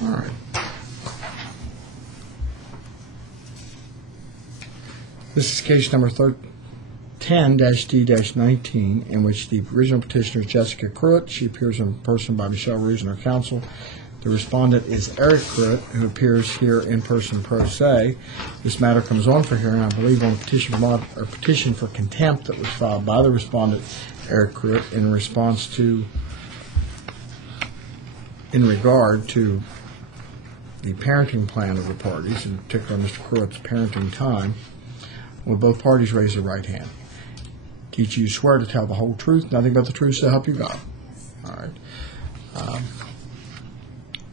All right. This is case number 10-D-19, in which the original petitioner is Jessica Pruitt. She appears in person by Michelle Roos and her counsel. The respondent is Eric Pruitt, who appears here in person pro se. This matter comes on for hearing, I believe, on petition for contempt that was filed by the respondent, Eric Pruitt, in regard to the parenting plan of the parties, in particular Mr. Pruitt's parenting time. Will both parties raise their right hand? Each of you swear to tell the whole truth, nothing but the truth, so help you God. All right.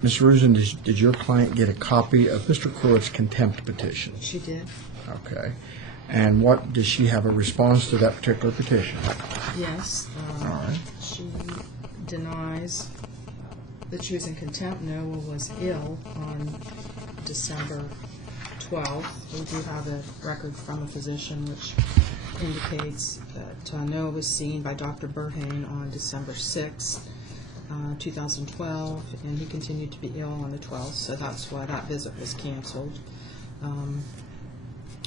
Ms. Rusin, did your client get a copy of Mr. Pruitt's contempt petition? She did. Okay. And what, does she have a response to that particular petition? Yes. All right. She denies that she was in contempt. Noah was ill on December 12th. We do have a record from a physician which indicates that Noah was seen by Dr. Burhane on December 6th, 2012, and he continued to be ill on the 12th, so that's why that visit was canceled.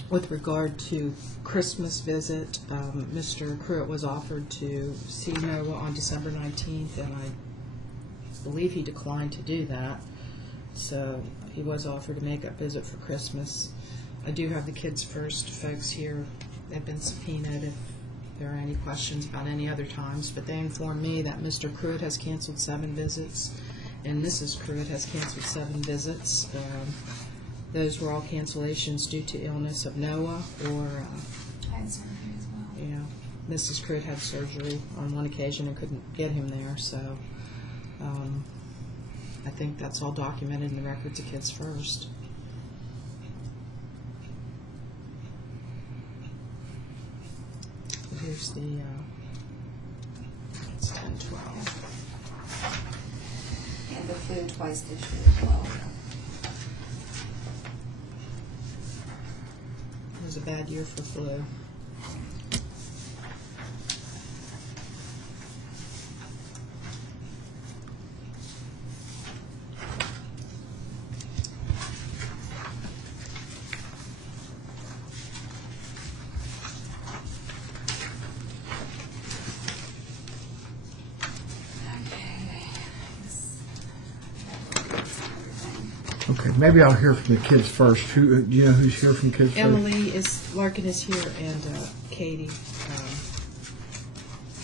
With regard to Christmas visit, Mr. Pruitt was offered to see Noah on December 19th, and I believe he declined to do that. So he was offered a make-up visit for Christmas. I do have the Kids First folks here. They've been subpoenaed if there are any questions about any other times, but they informed me that Mr. Pruitt has canceled 7 visits and Mrs. Pruitt has canceled 7 visits. Those were all cancellations due to illness of Noah or I had surgery as well. you know, Mrs. Pruitt had surgery on one occasion and couldn't get him there, so I think that's all documented in the records of Kids First. Here's the, it's 10-12. And the flu twice this year as well. It was a bad year for flu. Okay, maybe I'll hear from the kids first. Who, do you know who's here from Kids Emily Larkin is here, and Katie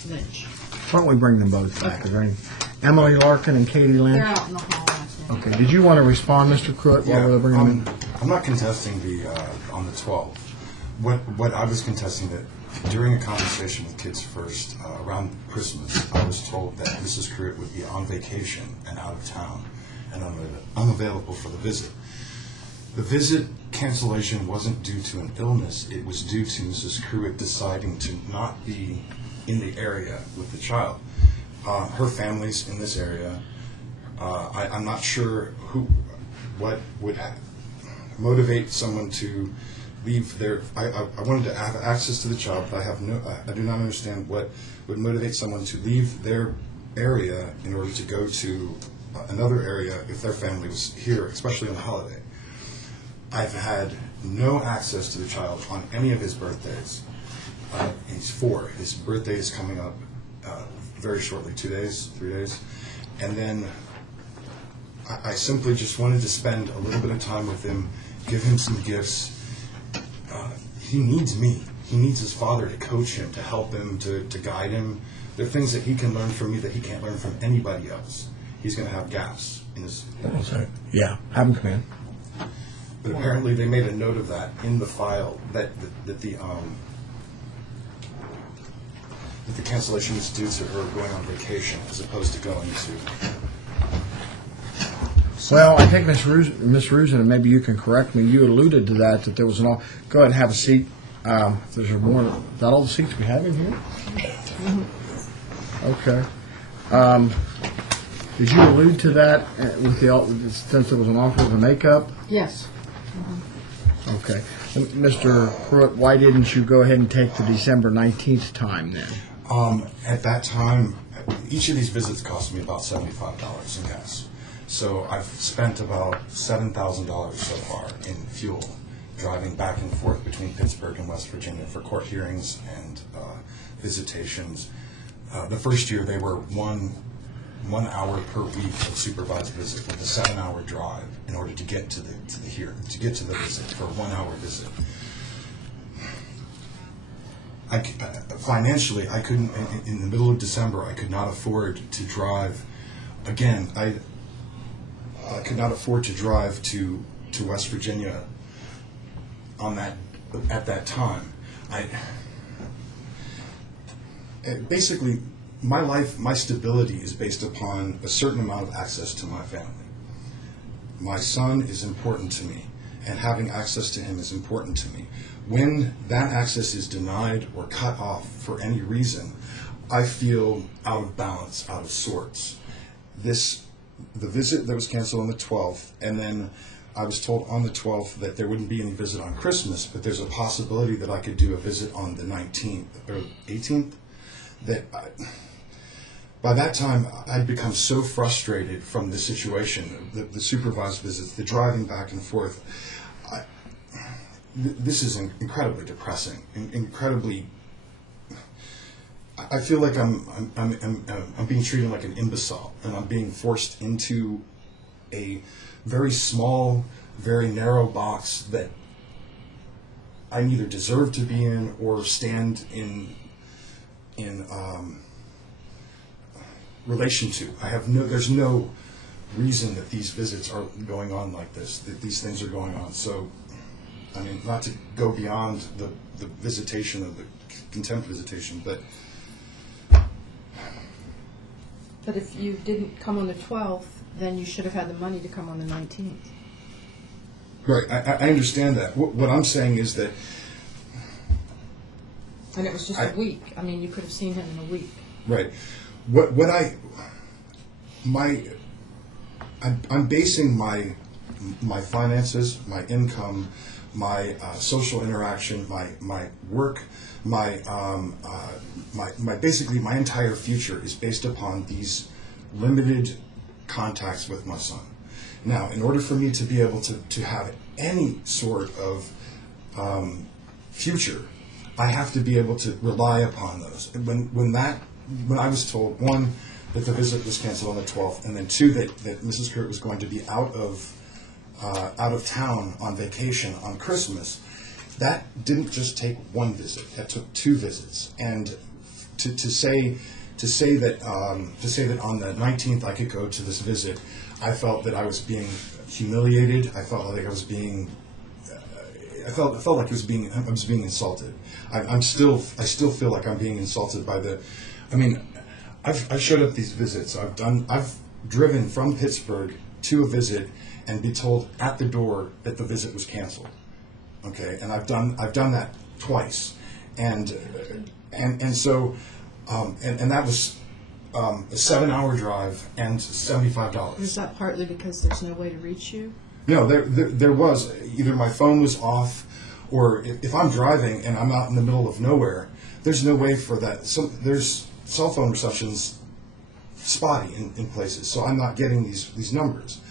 Lynch. Why don't we bring them both back? Okay. Is there any, Emily Larkin and Katie Lynch? They're out in the hall, I think. Okay, did you want to respond, Mr. Pruitt, while we're bringing them in? I'm not contesting the on the 12th. What I was contesting that during a conversation with Kids First around Christmas, I was told that Mrs. Pruitt would be on vacation and out of town and unavailable for the visit. The visit cancellation wasn't due to an illness. It was due to Mrs. Pruitt deciding to not be in the area with the child. Her family's in this area. I'm not sure what would motivate someone to leave their. I wanted to have access to the child, but I do not understand what would motivate someone to leave their area in order to go to another area if their family was here, especially on the holiday. I've had no access to the child on any of his birthdays. He's 4. His birthday is coming up very shortly, 2 days, 3 days. And then I simply just wanted to spend a little bit of time with him, give him some gifts. He needs me. He needs his father to coach him, to help him, to guide him. There are things that he can learn from me that he can't learn from anybody else. He's going to have gaps in his. Yeah, have them come in. But apparently they made a note of that in the file that the cancellation was due to her going on vacation as opposed to going to. Well, I think Ms. Rusin, and maybe you can correct me, you alluded to that there was an. Go ahead and have a seat. There's more. Is that all the seats we have in here? Okay. Did you allude to that with since there was an offer of a makeup? Yes. Okay. Mr. Pruitt, why didn't you go ahead and take the December 19th time then? At that time, each of these visits cost me about $75 in gas. So I've spent about $7,000 so far in fuel, driving back and forth between Pittsburgh and West Virginia for court hearings and visitations. The first year they were one hour per week of supervised visit with a 7-hour drive in order to get to the hearing, to get to the visit for a 1-hour visit. Financially, I couldn't. In the middle of December, I could not afford to drive. Again, I could not afford to drive to West Virginia at that time. Basically, my life, my stability is based upon a certain amount of access to my family. My son is important to me, and having access to him is important to me. When that access is denied or cut off for any reason, I feel out of balance, out of sorts. The visit that was canceled on the 12th, and then I was told on the 12th that there wouldn't be any visit on Christmas, but there's a possibility that I could do a visit on the 19th or 18th. By that time, I'd become so frustrated from the situation, the supervised visits, the driving back and forth. This is incredibly depressing, incredibly. I feel like I'm being treated like an imbecile, and I'm being forced into a very small, very narrow box that I neither deserve to be in or stand in relation to. There's no reason that these visits are going on like this, that these things are going on. So, I mean, not to go beyond the visitation of the contempt visitation, but if you didn't come on the 12th, then you should have had the money to come on the 19th. Right, I understand that. What I'm saying is that... And it was just a week. I mean, you could have seen him in a week. Right. I'm basing my finances, my income, my social interaction, my work, basically my entire future is based upon these limited contacts with my son. Now, in order for me to be able to have any sort of future, I have to be able to rely upon those. When I was told, one, that the visit was canceled on the 12th, and then two, that Mrs. Kurt was going to be out of town on vacation on Christmas, that didn't just take one visit. That took 2 visits. And to say that on the 19th I could go to this visit, I felt that I was being humiliated. I felt like I was being. I felt like I was being insulted. I still feel like I'm being insulted by the. I mean, I've showed up these visits. I've driven from Pittsburgh to a visit and be told at the door that the visit was canceled. Okay, and I've done that twice, and so that was a 7-hour drive and $75. Is that partly because there's no way to reach you? No, there was. Either my phone was off, or if I'm driving and I'm out in the middle of nowhere, there's no way for that. So there's cell phone reception's spotty in places, so I'm not getting these numbers.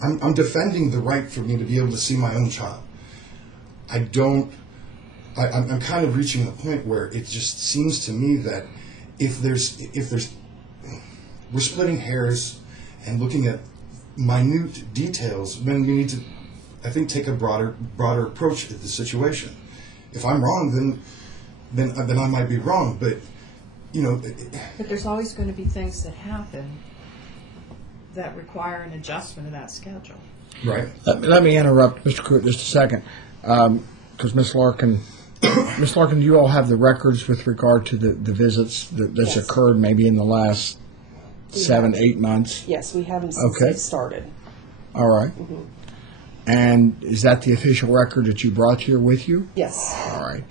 I'm defending the right for me to be able to see my own child. I'm kind of reaching the point where it just seems to me that if we're splitting hairs and looking at minute details, then we need to, I think, take a broader approach at the situation. If I'm wrong, then I might be wrong, but you know. But there's always going to be things that happen that require an adjustment of that schedule. Right. Let me interrupt, Mr. Pruitt, just a second, because Ms. Larkin, do you all have the records with regard to the visits that's Yes. occurred maybe in the last 7-8 months? Yes, we have them since Okay. they started. All right. Mm-hmm. And is that the official record that you brought here with you? Yes. All right.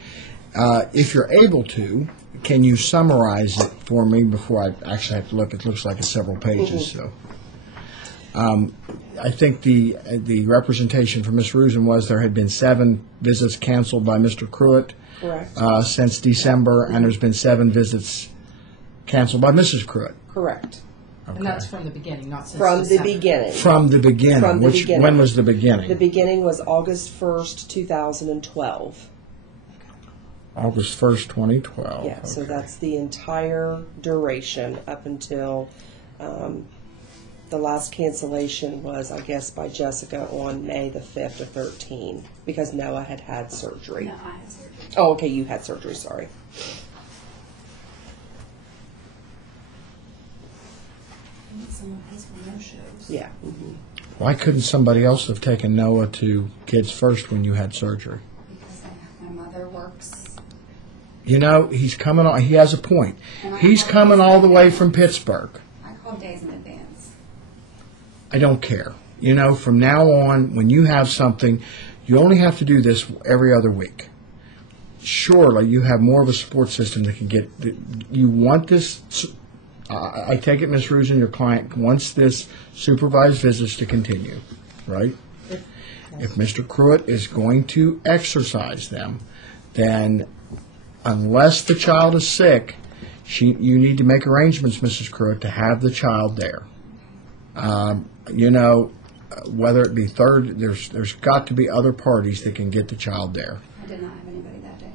If you're able to, can you summarize it for me before I actually have to look? It looks like it's several pages. So, I think the representation from Ms. Rusin was there had been 7 visits canceled by Mr. Pruitt Correct. Since December, and there's been 7 visits canceled by Mrs. Pruitt. Correct. And that's from the beginning, not since From the December. beginning. From the beginning. From the Which, beginning. When was the beginning? The beginning was August 1st, 2012. August 1st, 2012. Yeah, so Okay. that's the entire duration up until the last cancellation was, I guess, by Jessica on May the 5th of 13 because Noah had surgery. No, I had surgery. Oh, okay, you had surgery, sorry. I need someone pays for no-shows. Yeah. Mhm. Why couldn't somebody else have taken Noah to Kids First when you had surgery? Because my mother works. You know, he's coming on. He has a point. And I He's called coming days all in the way advance. from Pittsburgh. I called days in advance. I don't care. You know, from now on, when you have something, you only have to do this every other week. Surely you have more of a support system that can get. You want this. I take it, Ms. Rusin, your client wants this supervised visits to continue, right? If Mr. Pruitt is going to exercise them, then unless the child is sick, you need to make arrangements, Mrs. Pruitt, to have the child there. You know, whether it be third, there's got to be other parties that can get the child there. I did not have anybody that day.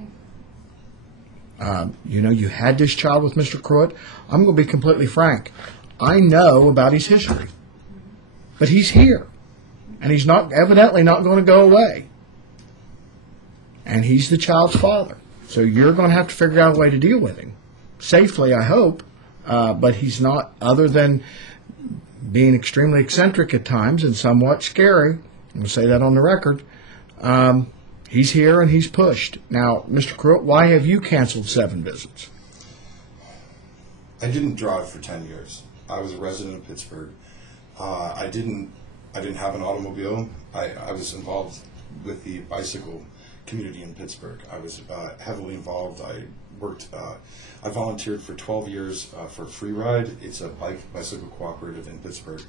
You know, you had this child with Mr. Pruitt. I'm going to be completely frank. I know about his history, but he's here, and he's not evidently not going to go away. And he's the child's father, so you're going to have to figure out a way to deal with him safely, I hope. But he's not, other than being extremely eccentric at times and somewhat scary. I'm going to say that on the record. He's here and he's pushed. Now, Mr. Pruitt, why have you canceled 7 visits? I didn't drive for 10 years. I was a resident of Pittsburgh. I didn't have an automobile. I was involved with the bicycle community in Pittsburgh. I was heavily involved. I worked. I volunteered for 12 years for Free Ride. It's a bicycle cooperative in Pittsburgh.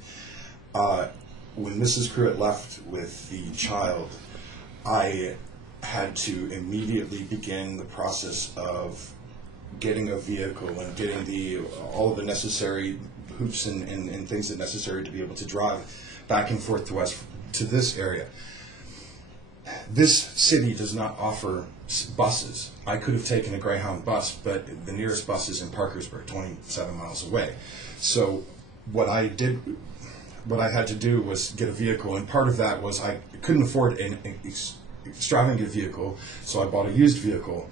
When Mrs. Pruitt left with the child, I had to immediately begin the process of getting a vehicle and getting all of the necessary hoops and things that necessary to be able to drive back and forth to this area. This city does not offer buses. I could have taken a Greyhound bus, but the nearest bus is in Parkersburg, 27 miles away. So what I had to do was get a vehicle, and part of that was I couldn't afford an extravagant vehicle, so I bought a used vehicle.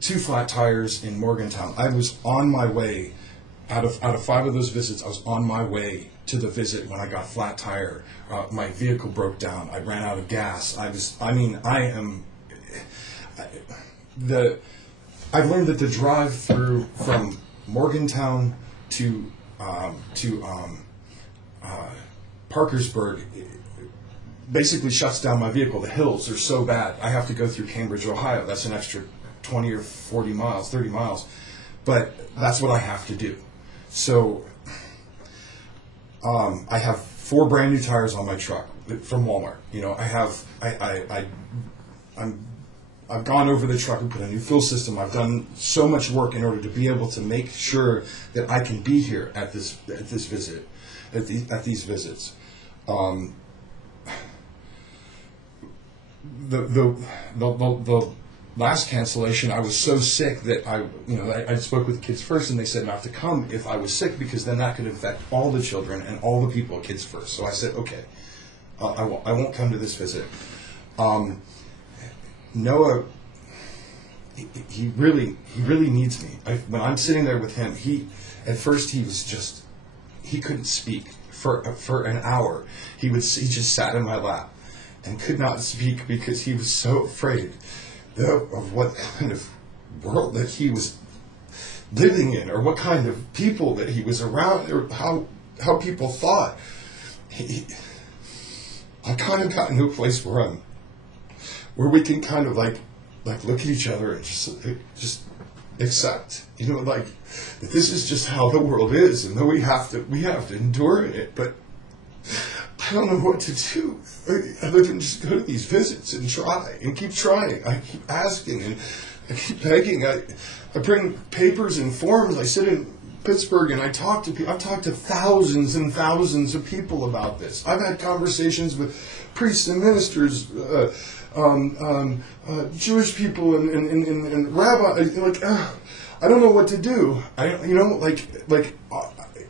2 flat tires in Morgantown. I was on my way, out of 5 of those visits, I was on my way to the visit when I got flat tire. My vehicle broke down. I ran out of gas. I've learned that the drive through from Morgantown to Parkersburg basically shuts down my vehicle. The hills are so bad. I have to go through Cambridge, Ohio. That's an extra 20 or 40 miles, 30 miles. But that's what I have to do. So I have 4 brand new tires on my truck from Walmart. You know, I've gone over the truck and put a new fuel system. I've done so much work in order to be able to make sure that I can be here at this visit, at these visits. The last cancellation, I was so sick that I spoke with Kids First, and they said not to come if I was sick because then that could affect all the children and all the people at Kids First. So I said, okay, I won't come to this visit. Noah, he really needs me. When I'm sitting there with him, at first he was just, he couldn't speak for an hour. He just sat in my lap and could not speak because he was so afraid of what kind of world that he was living in, or what kind of people that he was around, or how people thought. I kind of got into a place where we can kind of like look at each other and just accept, like that this is just how the world is, and that we have to endure in it. But I don't know what to do other than just go to these visits and try and keep trying. I keep asking and I keep begging. I bring papers and forms. I sit in Pittsburgh, and I've talked to thousands and thousands of people about this. I've had conversations with priests and ministers, Jewish people, and rabbis. Like, I don't know what to do.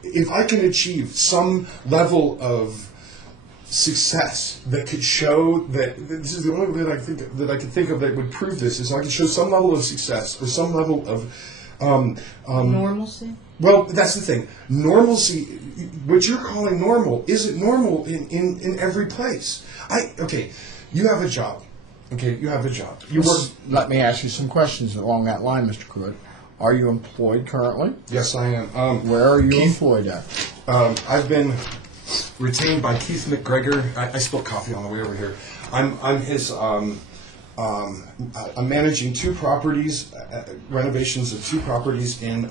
If I can achieve some level of success that could show that this is the only way that I could think of that would prove this is I could show some level of success or some level of normalcy. Well, that's the thing. Normalcy, what you're calling normal, isn't normal in every place. You have a job. Okay, you have a job. You work. Let me ask you some questions along that line, Mr. Pruitt. Are you employed currently? Yes, I am. Where are you employed at? I've been retained by Keith McGregor. I spilled coffee on the way over here. I'm his. I'm managing two properties, renovations of two properties in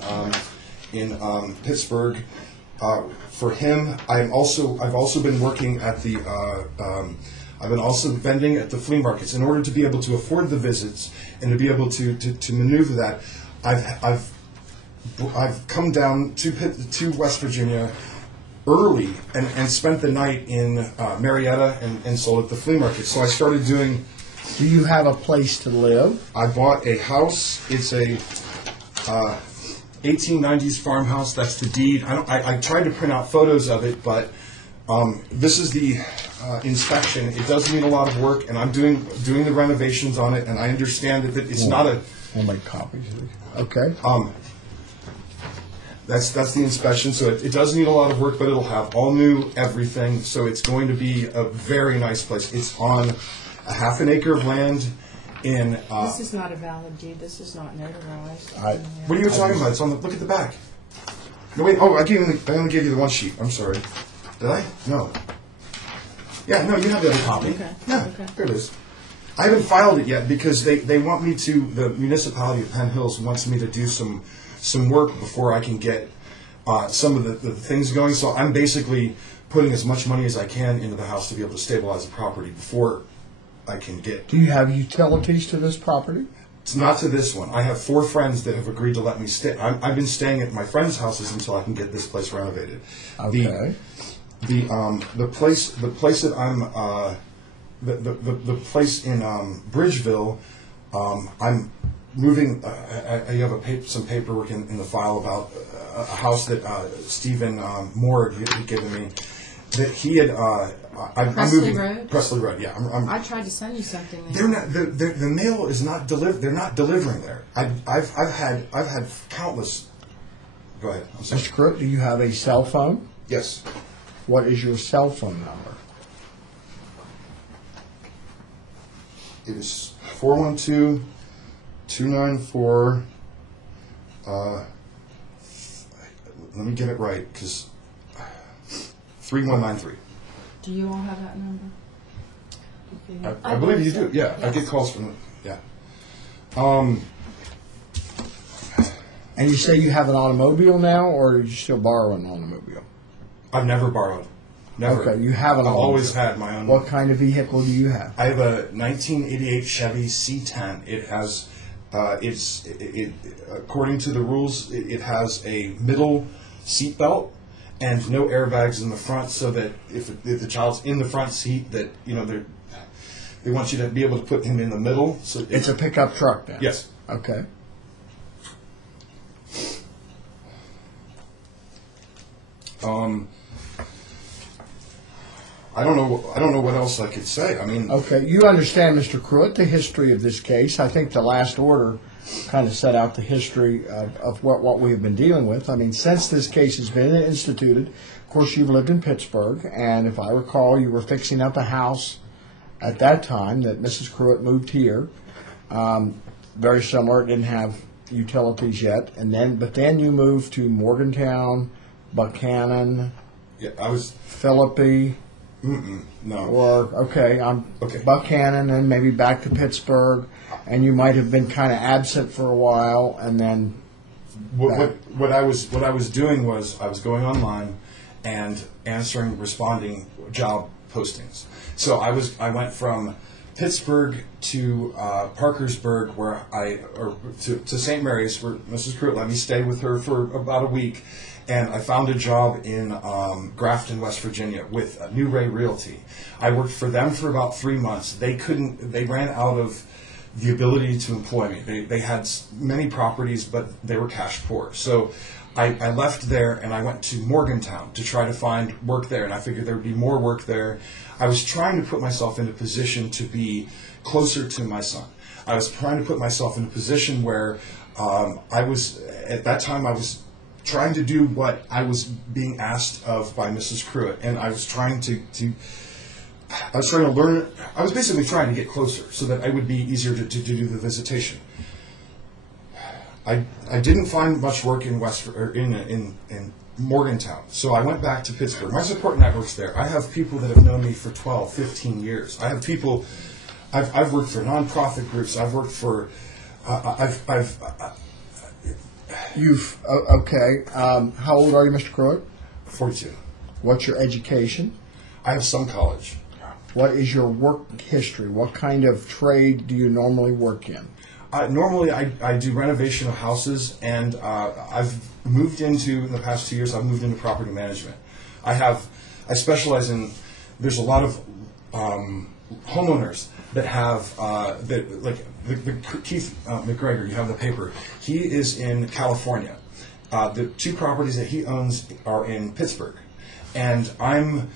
Pittsburgh. For him, I've also been working at the. I've been also vending at the flea markets in order to be able to afford the visits and to be able to maneuver that. I've come down to West Virginia early and spent the night in Marietta and sold at the flea market. So I started doing. Do you have a place to live? I bought a house. It's a 1890s farmhouse. That's the deed. I tried to print out photos of it, but this is the inspection. It does need a lot of work, and I'm doing the renovations on it. And I understand that it's not a. I'll make copies. Okay. That's the inspection. So it does need a lot of work, but it'll have all new everything. So it's going to be a very nice place. It's on a half an acre of land in. This is not a valid deed. This is not notarized. What are you talking about? It's on the. Look at the back. No wait. Oh, I only gave you the one sheet. I'm sorry. Did I? No. Yeah. No, you have the other copy. Okay. Yeah. Okay. There it is. I haven't filed it yet because they want me to. The municipality of Penn Hills wants me to do some work before I can get some of the things going. So I'm basically putting as much money as I can into the house to be able to stabilize the property before I can get. Do you have utilities to this property? It's not to this one. I have 4 friends that have agreed to let me stay. I've been staying at my friends' houses until I can get this place renovated. Okay. The place that I'm the place in Bridgeville, I'm moving. I have some paperwork in the file about a house that Stephen Moore had given me. That he had. I'm moving. Road? Presley Road. Yeah. I tried to send you something. They're not. The mail is not delivered. They're not delivering there. I've had countless. Go ahead. I'm sorry. Mr. Crook, do you have a cell phone? Yes. What is your cell phone number? It is 412-294. Let me get it right, because 3193. Do you all have that number? I believe you do. Yeah, I get calls from. Yeah. And you say you have an automobile now, or do you still borrow an automobile? I've never borrowed. Never. Okay, you have an I've automobile. always had my own. What kind of vehicle do you have? I have a 1988 Chevy C10. It has, according to the rules, it has a middle seat belt and no airbags in the front, so that if the child's in the front seat, that they want you to be able to put him in the middle. So It's a pickup truck then? Yes. Okay. I don't know what else I could say. I mean, Okay, you understand, Mr. Pruitt, the history of this case. I think the last order kind of set out the history of what we have been dealing with. I mean, since this case has been instituted, of course, you've lived in Pittsburgh, and if I recall, you were fixing up a house at that time that Mrs. Pruitt moved here. Very similar, it didn't have utilities yet, but then you moved to Morgantown, Buchanan, yeah, I was. Philippi. No. Okay. Buchanan, and maybe back to Pittsburgh, and you might have been kind of absent for a while, and then. What I was doing was I was going online and responding job postings. So I went from Pittsburgh to Parkersburg, or to St. Mary's, where Mrs. Pruitt let me stay with her for about a week, and I found a job in Grafton, West Virginia, with New Ray Realty. I worked for them for about 3 months. They ran out of the ability to employ me. They had many properties, but they were cash poor. So I left there and I went to Morgantown to try to find work there, and I figured there would be more work there. I was trying to put myself in a position to be closer to my son. I was trying to put myself in a position where at that time I was trying to do what I was being asked of by Mrs. Pruitt, and I was trying to learn. I was basically trying to get closer so that it would be easier to do the visitation. I didn't find much work in in Morgantown, so I went back to Pittsburgh. My support network's there. I have people that have known me for 12, 15 years. I have people. I've worked for nonprofit groups. I've worked for. Okay. How old are you, Mr. Pruitt? 42. What's your education? I have some college. What is your work history? What kind of trade do you normally work in? Normally, I do renovation of houses, and I've moved into, in the past 2 years, I've moved into property management. I specialize in, there's a lot of homeowners that have, like Keith McGregor, you have the paper. He is in California. The 2 properties that he owns are in Pittsburgh. And I'm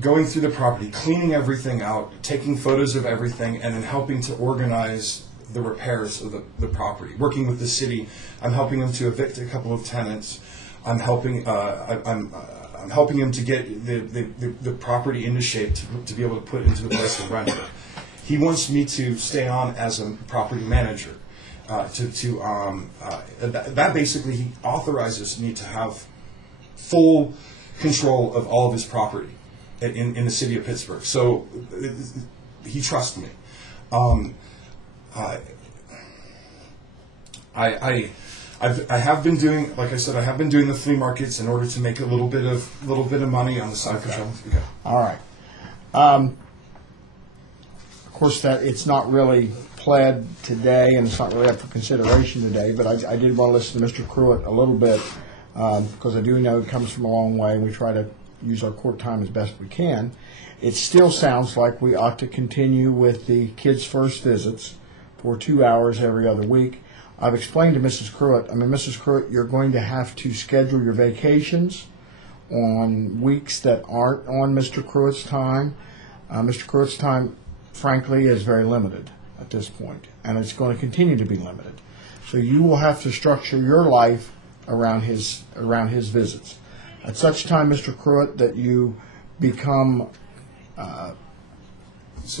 going through the property, cleaning everything out, taking photos of everything, and then helping to organize the repairs of the property. Working with the city, I'm helping them to evict a couple of tenants. I'm helping I'm helping him to get the property into shape to be able to put into a place of rental. He wants me to stay on as a property manager. That basically, he authorizes me to have full control of all of his property in the city of Pittsburgh. So he trusts me. I have been doing, like I said, I have been doing the flea markets in order to make a little bit of money on the side. Okay. Yeah. All right. Of course, that it's not really pled today, and it's not really up for consideration today. But I did want to listen to Mr. Pruitt a little bit because I do know it comes from a long way, and we try to use our court time as best we can. It still sounds like we ought to continue with the kids' first visits for 2 hours every other week. I've explained to Mrs. Pruitt, Mrs. Pruitt, you're going to have to schedule your vacations on weeks that aren't on Mr. Pruitt's time. Mr. Pruitt's time, frankly, is very limited at this point, and it's going to continue to be limited. So you will have to structure your life around his visits. At such time, Mr. Pruitt, that you become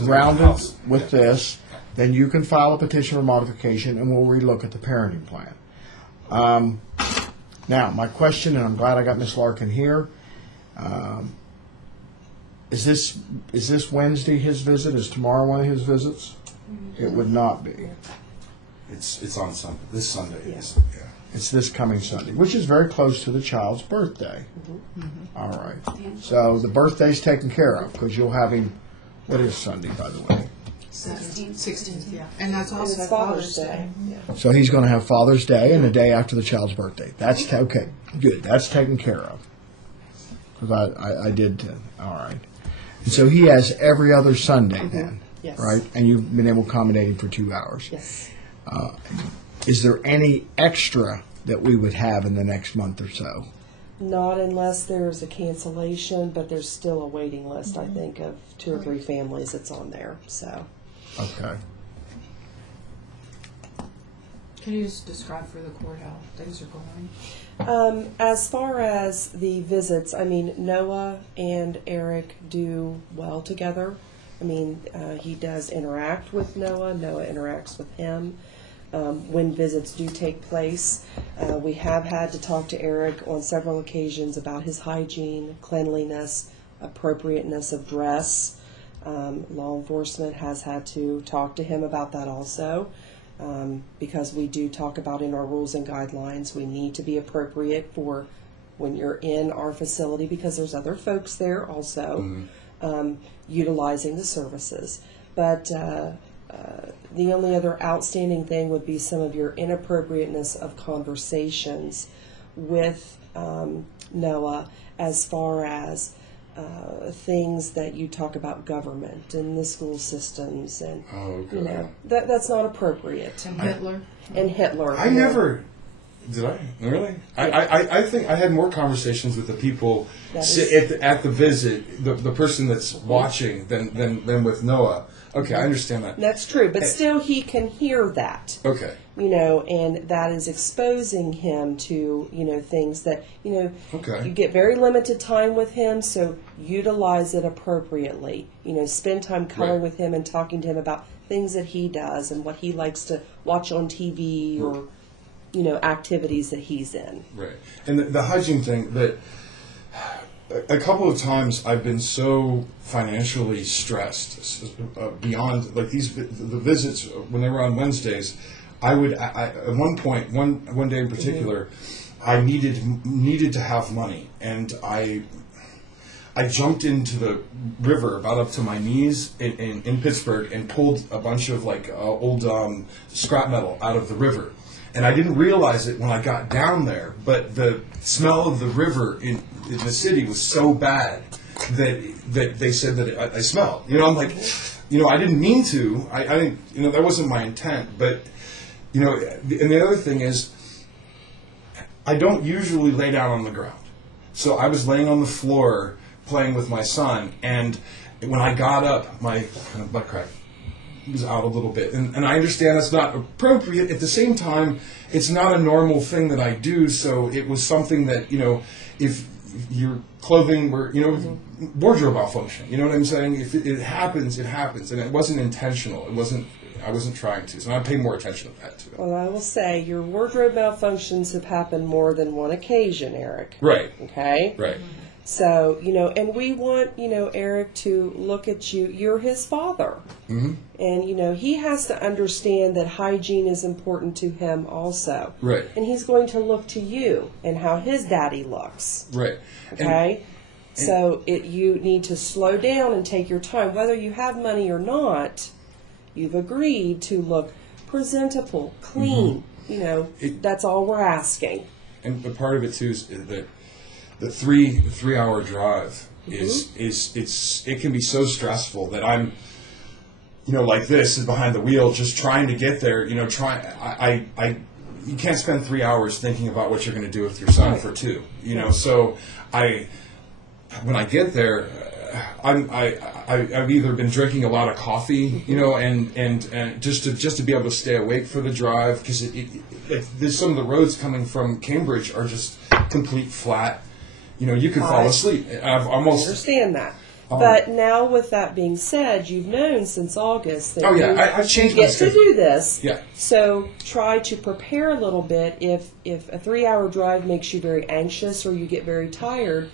grounded with this, then you can file a petition for modification, and we'll relook at the parenting plan. Now, my question, and I'm glad I got Ms. Larkin here, is this Wednesday his visit? Is tomorrow one of his visits? It would not be. It's on Sunday. This Sunday is. Yeah. It's this coming Sunday, which is very close to the child's birthday. Mm-hmm. All right. So the birthday's taken care of because you'll have him. What is Sunday, by the way? 16th, yeah. And that's also It's Father's Day. Yeah. So he's going to have Father's Day and the day after the child's birthday. That's okay. Good. That's taken care of. Because I did. All right. And so he has every other Sunday then, Yes. right? And you've been able to accommodate him for 2 hours. Yes. Is there any extra that we would have in the next month or so? Not unless there's a cancellation, but there's still a waiting list, I think, of 2 or 3 families that's on there. So. Okay. Can you just describe for the court how things are going? As far as the visits, Noah and Eric do well together. He does interact with Noah. Noah interacts with him. When visits do take place, we have had to talk to Eric on several occasions about his hygiene, cleanliness, appropriateness of dress. Law enforcement has had to talk to him about that also, because we do talk about in our rules and guidelines we need to be appropriate for when you're in our facility because there's other folks there also utilizing the services. But the only other outstanding thing would be some of your inappropriateness of conversations with Noah, as far as things that you talk about government and the school systems, and that's not appropriate. And Hitler. And Hitler. I never. Did I? Really? I think I had more conversations with the people at the visit, the person that's watching, than with Noah. Okay, I understand that. That's true, but still he can hear that. Okay. And that is exposing him to, things that, Okay. you get very limited time with him, so utilize it appropriately. Spend time calling with him and talking to him about things that he does and what he likes to watch on TV or, activities that he's in. Right. And the hygiene thing, that a couple of times I've been so financially stressed beyond, like the visits when they were on Wednesdays, I would at one point, one day in particular, I needed to have money, and I jumped into the river about up to my knees in Pittsburgh and pulled a bunch of old scrap metal out of the river. And I didn't realize it when I got down there, but the smell of the river in the city was so bad that they said that I smelled. I'm like, I didn't mean to. I didn't, that wasn't my intent. But, and the other thing is, I don't usually lay down on the ground. So I was laying on the floor playing with my son, and when I got up, my butt crack was out a little bit. And I understand that's not appropriate. At the same time, it's not a normal thing that I do, so it was something that, if your clothing were, wardrobe malfunction, you know what I'm saying? If it happens, it happens. And it wasn't intentional. I wasn't trying to. So I pay more attention to that, too. Well, I will say your wardrobe malfunctions have happened more than one occasion, Eric. Right. Okay? Right. So, and we want, Eric to look at you. You're his father. Mm-hmm. And, he has to understand that hygiene is important to him also. Right. And he's going to look to you and how his daddy looks. Right. Okay? So you need to slow down and take your time. Whether you have money or not, you've agreed to look presentable, clean. That's all we're asking. And part of it, too, is that the 3-hour drive it can be so stressful that I'm, like this, behind the wheel, just trying to get there. You can't spend 3 hours thinking about what you're going to do with your son for 2. So when I get there, I've either been drinking a lot of coffee, and just to be able to stay awake for the drive, because there's some of the roads coming from Cambridge are just complete flat. You can fall asleep. I've almost understand that. But now, with that being said, you've known since August that I've changed my get to do this. Yeah. So try to prepare a little bit. If a 3-hour drive makes you very anxious or you get very tired,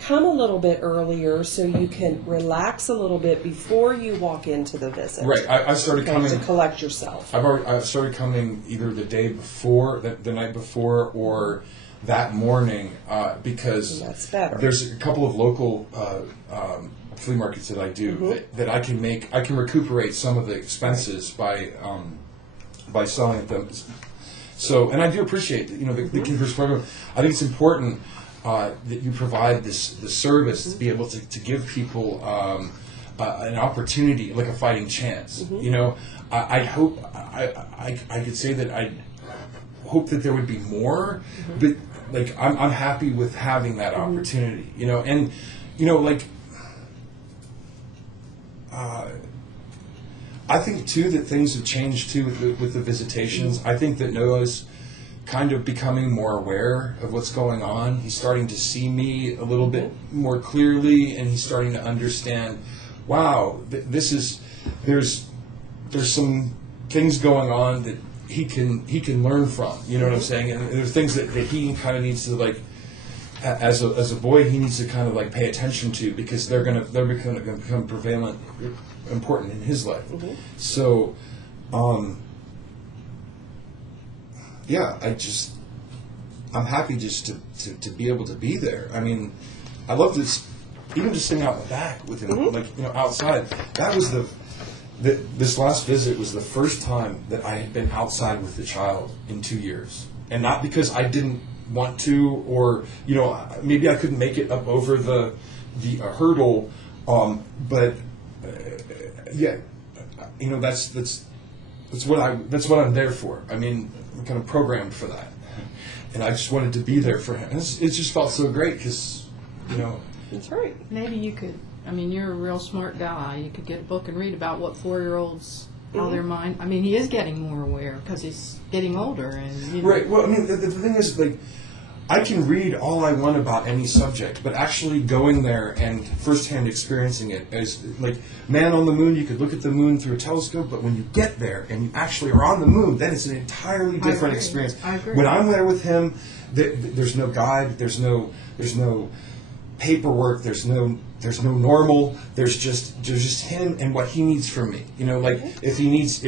come a little bit earlier so you can relax a little bit before you walk into the visit. Right. I started coming to collect yourself. I've started coming either the day before, the night before, or that morning, because that's better. There's a couple of local flea markets that I do that I can recuperate some of the expenses by selling at them. So, and I do appreciate the Keepers program. I think it's important that you provide this service to be able to give people an opportunity, like a fighting chance. I hope I could say that I hope that there would be more, but I'm happy with having that opportunity. And I think too that things have changed too with the visitations. I think that Noah's kind of becoming more aware of what's going on. He's starting to see me a little bit more clearly, and he's starting to understand, wow, there's some things going on that he can learn from. You know what I'm saying? And there's things that he kind of needs to as a boy, he needs to kind of pay attention to, because they're going to become prevalent, important in his life. So, I'm happy just to be able to be there. I mean, I love this, even just sitting out in the back with him, outside. That was This last visit was the first time that I had been outside with the child in 2 years, and not because I didn't want to, or maybe I couldn't make it up over the hurdle, but yeah, that's what I'm there for. I mean, I'm kind of programmed for that, and I just wanted to be there for him. And it just felt so great because That's right. Maybe you could, I mean, you're a real smart guy. You could get a book and read about what 4-year-olds, how their mind, I mean, he is getting more aware because he's getting older. And Right. Well, I mean, the thing is, like, I can read all I want about any subject, but actually going there and firsthand experiencing it is like, man on the moon, you could look at the moon through a telescope, but when you get there and you actually are on the moon, then it's an entirely different experience. I agree. When I'm there with him, there's no guide, there's no paperwork, there's no normal, there's just him and what he needs from me. Like if he needs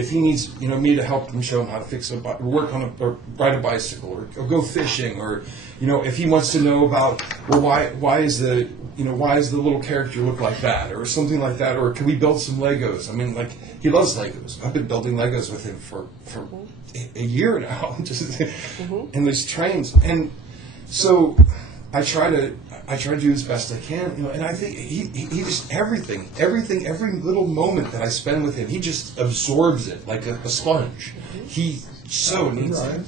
me to help him, show him how to fix work on or ride a bicycle or go fishing, or if he wants to know about, well, why is the little character look like that, or something like that, or can we build some Legos? I mean, like, he loves Legos. I've been building Legos with him for a year now, just in these trains, and so I try to do as best I can, and I think he just every little moment that I spend with him, he just absorbs it like a sponge. He so needs it.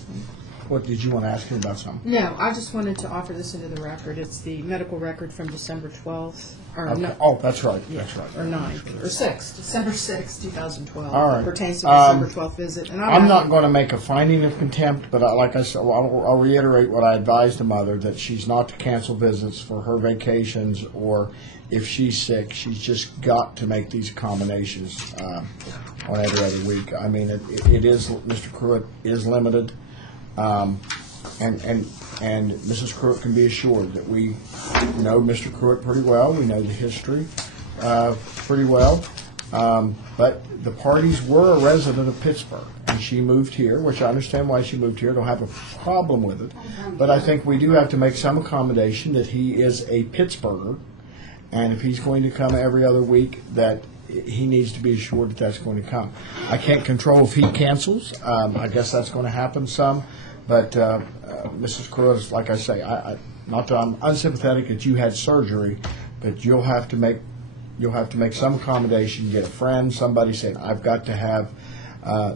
What did you want to ask him about something? No, I just wanted to offer this into the record. It's the medical record from December 12th. Or Okay. no, Oh, that's right. yeah, That's right. or 9th, or 6th, December 6th, 2012. All right. Pertains to the December 12th visit. And I'm not going to make a finding of contempt, but like I said, I'll reiterate what I advised the mother, that she's not to cancel visits for her vacations, or if she's sick, she's just got to make these accommodations on every other week. I mean, it is, Mr. Pruitt is limited, and Mrs. Pruitt can be assured that we know Mr. Pruitt pretty well. We know the history pretty well. But the parties were a resident of Pittsburgh, and she moved here, which I understand why she moved here. Don't have a problem with it. But I think we do have to make some accommodation that he is a Pittsburgher, and if he's going to come every other week, that he needs to be assured that that's going to come. I can't control if he cancels. I guess that's going to happen some. But Mrs. Pruitt, like I say, not that I'm unsympathetic that you had surgery, but you'll have to make some accommodation. Get a friend, somebody saying, I've got to have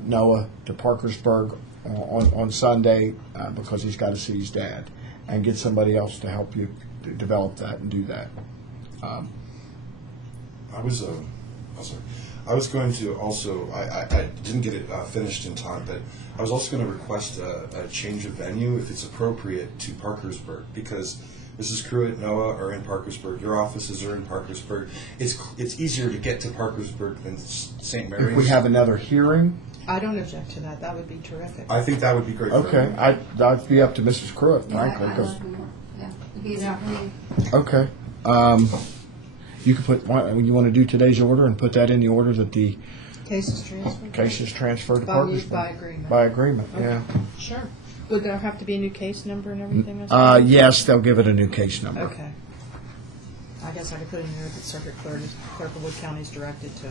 Noah to Parkersburg on Sunday because he's got to see his dad, and get somebody else to help you to develop that and do that. I was going to also, I didn't get it finished in time, but I was also going to request a change of venue, if it's appropriate, to Parkersburg, because Mrs. Pruitt, Noah are in Parkersburg. Your offices are in Parkersburg. It's easier to get to Parkersburg than St. Mary's. If we have another hearing, I don't object to that. That would be terrific. I think that would be great. For okay, everyone. I'd be up to Mrs. Pruitt, frankly. I 'Cause- love him more. Yeah, it'd be easier for me. okay. You can put, you want to do today's order and put that in the order that the Case is transferred? case is transferred to By Parkersburg? agreement. By agreement, yeah. Sure. Would there have to be a new case number and everything? as well? Yes, they'll give it a new case number. Okay. I guess I could put in there that Circuit Clerk of Wood County is directed to.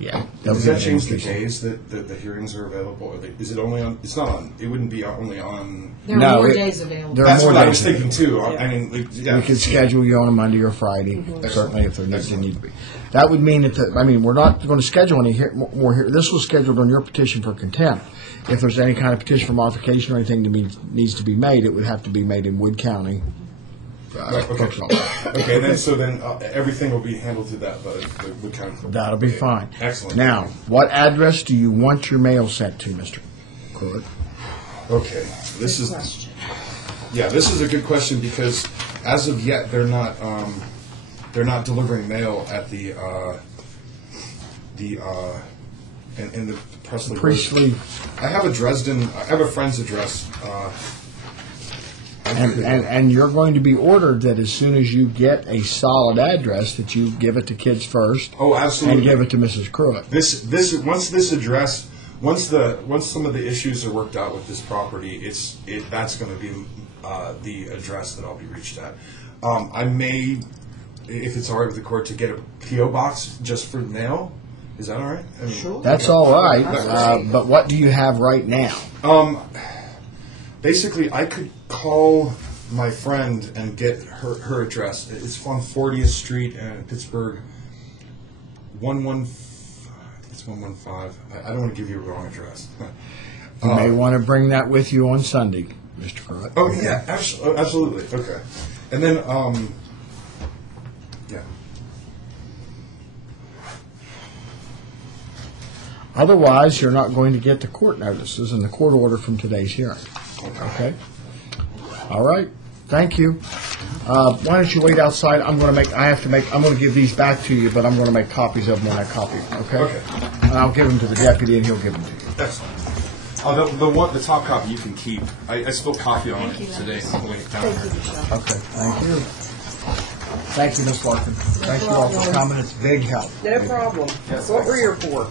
Yeah. they'll Does give that it a new change the case days that the hearings are available? Is it only on? It's not on. It wouldn't be only on. There are No, more it- days available. there are That's more what I days was thinking too. Yeah. I mean, yeah. We could schedule you on a Monday or Friday, certainly if there needs to need to be. That would mean that, we're not going to schedule any more here. This was scheduled on your petition for contempt. If there's any kind of petition for modification or anything that needs to be made, it would have to be made in Wood County. Right, Clerk's okay. office. Okay, then everything will be handled through the Wood County Clerk. That'll be fine. Excellent. Now, what address do you want your mail sent to, Mr. Pruitt? Okay, this is Question. this is a good question, because as of yet they're not delivering mail at the in the Presley. Priestley. I have a friend's address. And you're going to be ordered that as soon as you get a solid address, that you give it to Kids First. Oh, absolutely. And give it to Mrs. Pruitt. Once some of the issues are worked out with this property, that's going to be the address that I'll be reached at. I may, if it's all right with the court, to get a PO box just for mail, Is that all right? I mean, Sure. That's all right, but what do you have right now? Basically, I could call my friend and get her address. It's on 40th Street in Pittsburgh. It's 115. I don't want to give you a wrong address. You may want to bring that with you on Sunday, Mr. Pruitt. Oh yeah, absolutely. Okay, and then yeah. Otherwise, you're not going to get the court notices and the court order from today's hearing. Okay? All right. Thank you. Why don't you wait outside? I'm going to give these back to you, but I'm going to make copies of them when I copy them. Okay? Okay. And I'll give them to the deputy, and he'll give them to you. Excellent. The top copy you can keep. I spilled coffee on it today. Thank you, Michelle. Okay. Thank you. Thank you, Ms. Larkin. Thank you all for coming. It's a big help. No problem. That's what we're here for.